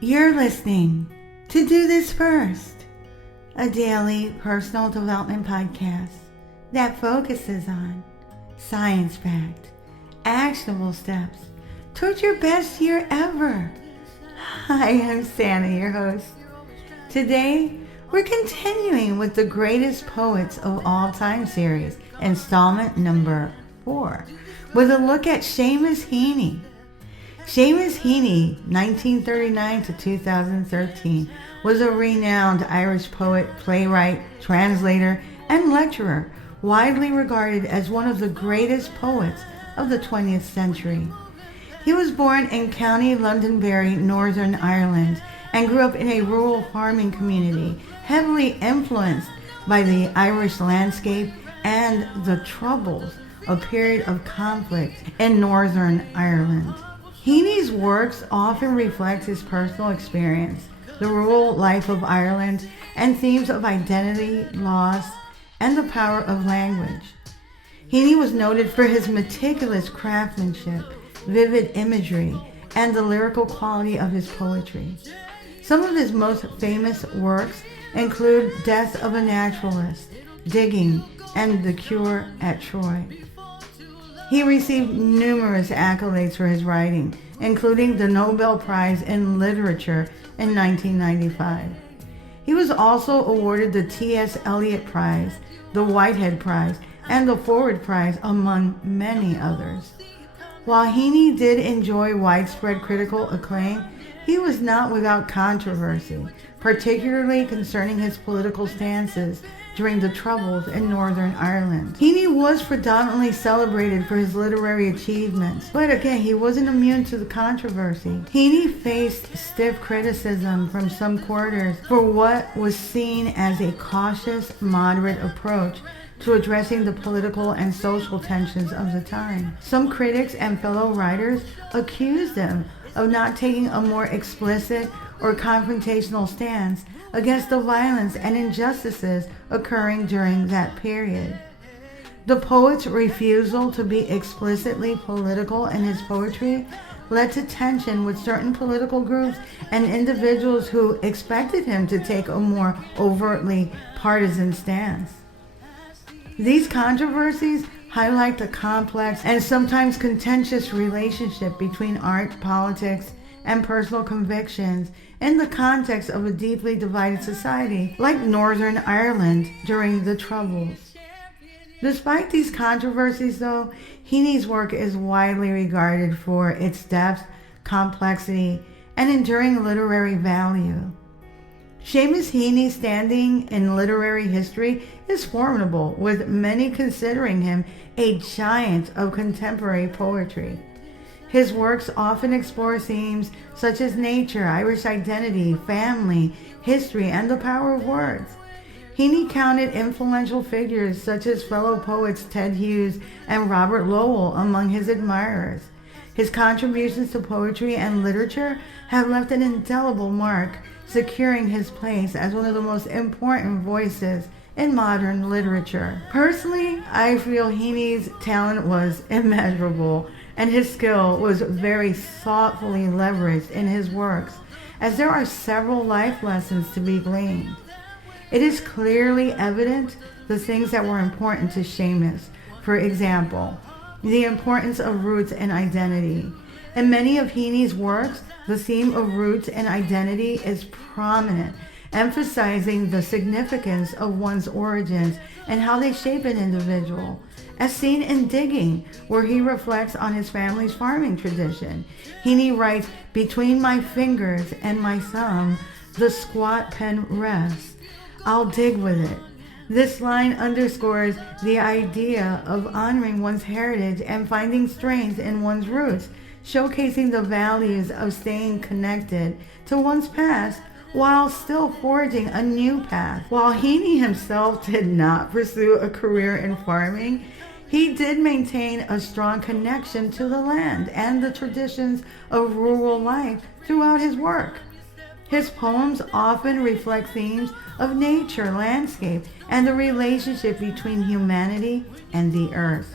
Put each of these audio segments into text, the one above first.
You're listening to Do This First, a daily personal development podcast that focuses on science-backed, actionable steps towards your best year ever. Hi, I'm Santa, your host. Today, we're continuing with the Greatest Poets of All Time series, installment number 4, with a look at Seamus Heaney. Seamus Heaney, 1939 to 2013, was a renowned Irish poet, playwright, translator, and lecturer, widely regarded as one of the greatest poets of the 20th century. He was born in County Londonderry, Northern Ireland, and grew up in a rural farming community, heavily influenced by the Irish landscape and the Troubles, a period of conflict in Northern Ireland. Heaney's works often reflect his personal experience, the rural life of Ireland, and themes of identity, loss, and the power of language. Heaney was noted for his meticulous craftsmanship, vivid imagery, and the lyrical quality of his poetry. Some of his most famous works include Death of a Naturalist, Digging, and The Cure at Troy. He received numerous accolades for his writing, including the Nobel Prize in Literature in 1995. He was also awarded the T.S. Eliot Prize, the Whitehead Prize, and the Forward Prize, among many others. While Heaney did enjoy widespread critical acclaim, he was not without controversy, particularly concerning his political stances during the Troubles in Northern Ireland. Heaney was predominantly celebrated for his literary achievements, but again, he wasn't immune to the controversy. Heaney faced stiff criticism from some quarters for what was seen as a cautious, moderate approach to addressing the political and social tensions of the time. Some critics and fellow writers accused him of not taking a more explicit or confrontational stance against the violence and injustices occurring during that period. The poet's refusal to be explicitly political in his poetry led to tension with certain political groups and individuals who expected him to take a more overtly partisan stance. These controversies highlight the complex and sometimes contentious relationship between art, politics, and personal convictions in the context of a deeply divided society like Northern Ireland during the Troubles. Despite these controversies, though, Heaney's work is widely regarded for its depth, complexity, and enduring literary value. Seamus Heaney's standing in literary history is formidable, with many considering him a giant of contemporary poetry. His works often explore themes such as nature, Irish identity, family, history, and the power of words. Heaney counted influential figures such as fellow poets Ted Hughes and Robert Lowell among his admirers. His contributions to poetry and literature have left an indelible mark, securing his place as one of the most important voices in modern literature. Personally, I feel Heaney's talent was immeasurable, and his skill was very thoughtfully leveraged in his works, as there are several life lessons to be gleaned. It is clearly evident the things that were important to Seamus. For example, the importance of roots and identity. In many of Heaney's works, the theme of roots and identity is prominent, emphasizing the significance of one's origins and how they shape an individual, as seen in Digging, where he reflects on his family's farming tradition. Heaney writes, "Between my fingers and my thumb, the squat pen rests. I'll dig with it." This line underscores the idea of honoring one's heritage and finding strength in one's roots, showcasing the values of staying connected to one's past while still forging a new path. While Heaney himself did not pursue a career in farming, he did maintain a strong connection to the land and the traditions of rural life throughout his work. His poems often reflect themes of nature, landscape, and the relationship between humanity and the earth.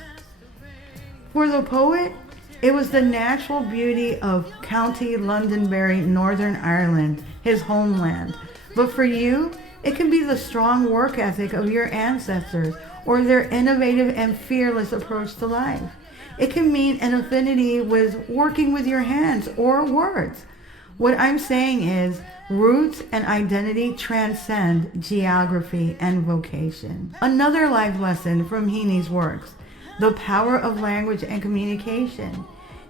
For the poet, It was the natural beauty of County Londonderry, Northern Ireland, his homeland. But for you, it can be the strong work ethic of your ancestors or their innovative and fearless approach to life. It can mean an affinity with working with your hands or words. What I'm saying is, roots and identity transcend geography and vocation. Another life lesson from Heaney's works, the power of language and communication.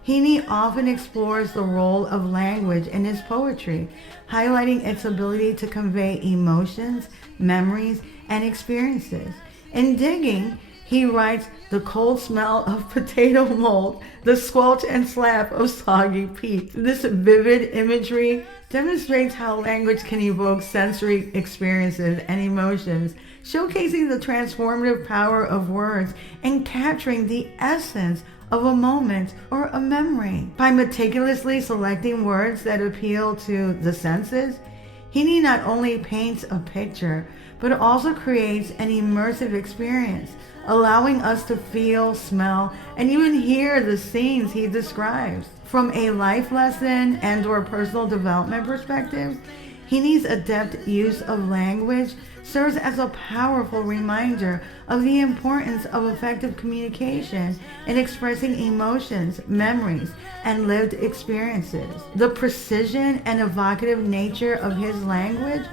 Heaney often explores the role of language in his poetry, highlighting its ability to convey emotions, memories, and experiences. In Digging, he writes, the cold smell of potato mold, the squelch and slap of soggy peat. This vivid imagery demonstrates how language can evoke sensory experiences and emotions, showcasing the transformative power of words and capturing the essence of a moment or a memory. By meticulously selecting words that appeal to the senses, Heaney not only paints a picture, but also creates an immersive experience, allowing us to feel, smell, and even hear the scenes he describes. From a life lesson and/or personal development perspective, Heaney's adept use of language serves as a powerful reminder of the importance of effective communication in expressing emotions, memories, and lived experiences. The precision and evocative nature of his language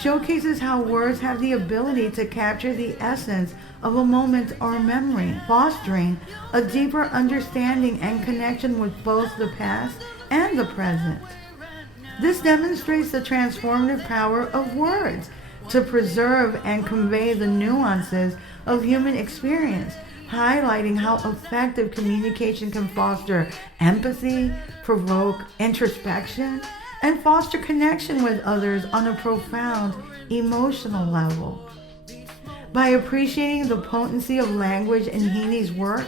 showcases how words have the ability to capture the essence of a moment or memory, fostering a deeper understanding and connection with both the past and the present. This demonstrates the transformative power of words to preserve and convey the nuances of human experience, highlighting how effective communication can foster empathy, provoke introspection, and foster connection with others on a profound emotional level. By appreciating the potency of language in Heaney's work,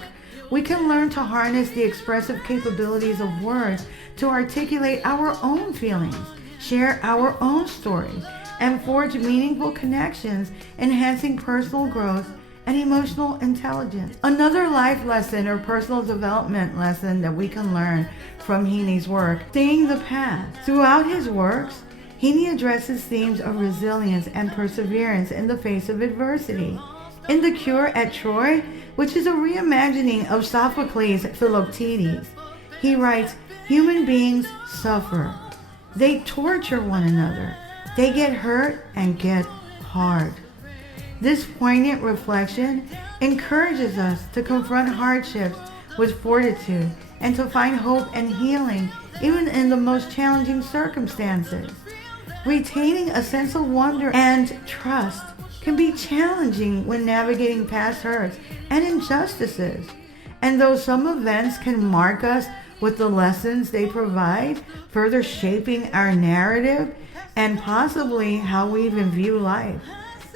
we can learn to harness the expressive capabilities of words to articulate our own feelings, share our own stories, and forge meaningful connections, enhancing personal growth and emotional intelligence. Another life lesson or personal development lesson that we can learn from Heaney's work, seeing the path. Throughout his works, Heaney addresses themes of resilience and perseverance in the face of adversity. In The Cure at Troy, which is a reimagining of Sophocles' Philoctetes, he writes, human beings suffer. They torture one another. They get hurt and get hard. This poignant reflection encourages us to confront hardships with fortitude and to find hope and healing even in the most challenging circumstances. Retaining a sense of wonder and trust can be challenging when navigating past hurts and injustices. And though some events can mark us with the lessons they provide, further shaping our narrative and possibly how we even view life,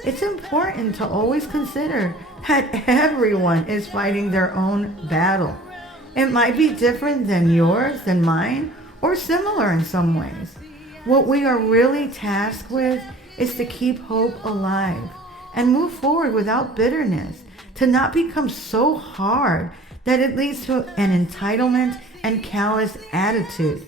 it's important to always consider that everyone is fighting their own battle. It might be different than yours, than mine, or similar in some ways. What we are really tasked with is to keep hope alive and move forward without bitterness, to not become so hard that it leads to an entitlement and callous attitude.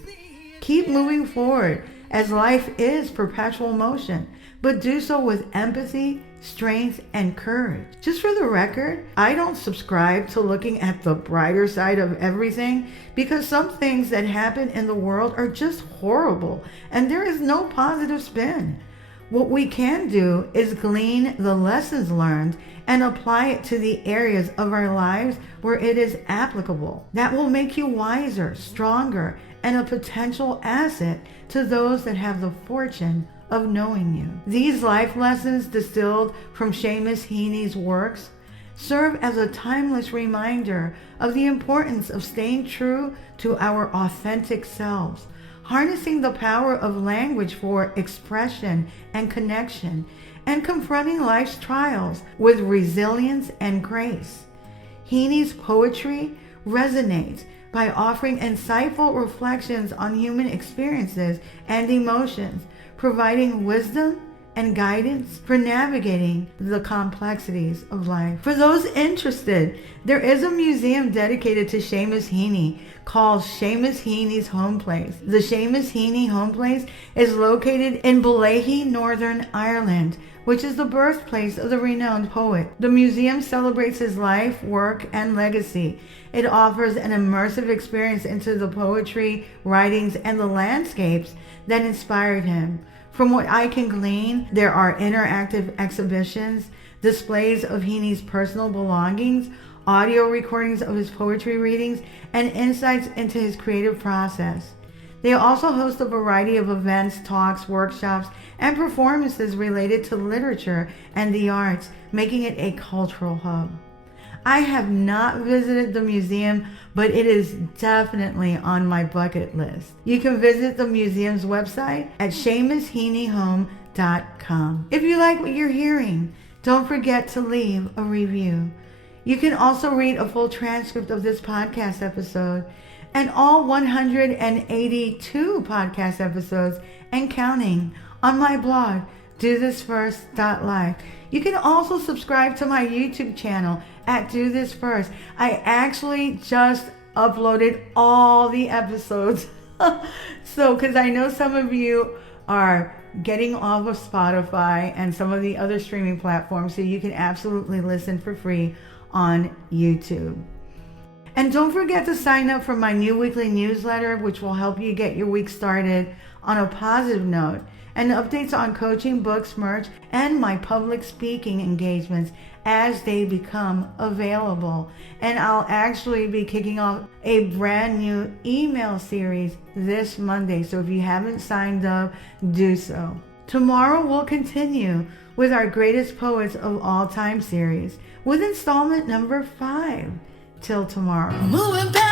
Keep moving forward as life is perpetual motion, but do so with empathy, strength, and courage. Just for the record, I don't subscribe to looking at the brighter side of everything, because some things that happen in the world are just horrible and there is no positive spin. What we can do is glean the lessons learned and apply it to the areas of our lives where it is applicable. That will make you wiser, stronger, and a potential asset to those that have the fortune of knowing you. These life lessons distilled from Seamus Heaney's works serve as a timeless reminder of the importance of staying true to our authentic selves, harnessing the power of language for expression and connection, and confronting life's trials with resilience and grace. Heaney's poetry resonates by offering insightful reflections on human experiences and emotions, providing wisdom and guidance for navigating the complexities of life. For those interested, there is a museum dedicated to Seamus Heaney called Seamus Heaney's Home Place. The Seamus Heaney Home Place is located in Balahy, Northern Ireland, which is the birthplace of the renowned poet. The museum celebrates his life, work, and legacy. It offers an immersive experience into the poetry, writings, and the landscapes that inspired him. From what I can glean, there are interactive exhibitions, displays of Heaney's personal belongings, audio recordings of his poetry readings, and insights into his creative process. They also host a variety of events, talks, workshops, and performances related to literature and the arts, making it a cultural hub. I have not visited the museum, but it is definitely on my bucket list. You can visit the museum's website at SeamusHeaneyHome.com. If you like what you're hearing, don't forget to leave a review. You can also read a full transcript of this podcast episode and all 182 podcast episodes and counting on my blog, DoThisFirst.life. You can also subscribe to my YouTube channel at Do This First. I actually just uploaded all the episodes. Because I know some of you are getting off of Spotify and some of the other streaming platforms, so you can absolutely listen for free on YouTube. And don't forget to sign up for my new weekly newsletter, which will help you get your week started on a positive note, and updates on coaching, books, merch, and my public speaking engagements as they become available. And I'll actually be kicking off a brand new email series this Monday, so if you haven't signed up, do so. Tomorrow we'll continue with our Greatest Poets of All Time series with installment number 5. Till tomorrow. Moving past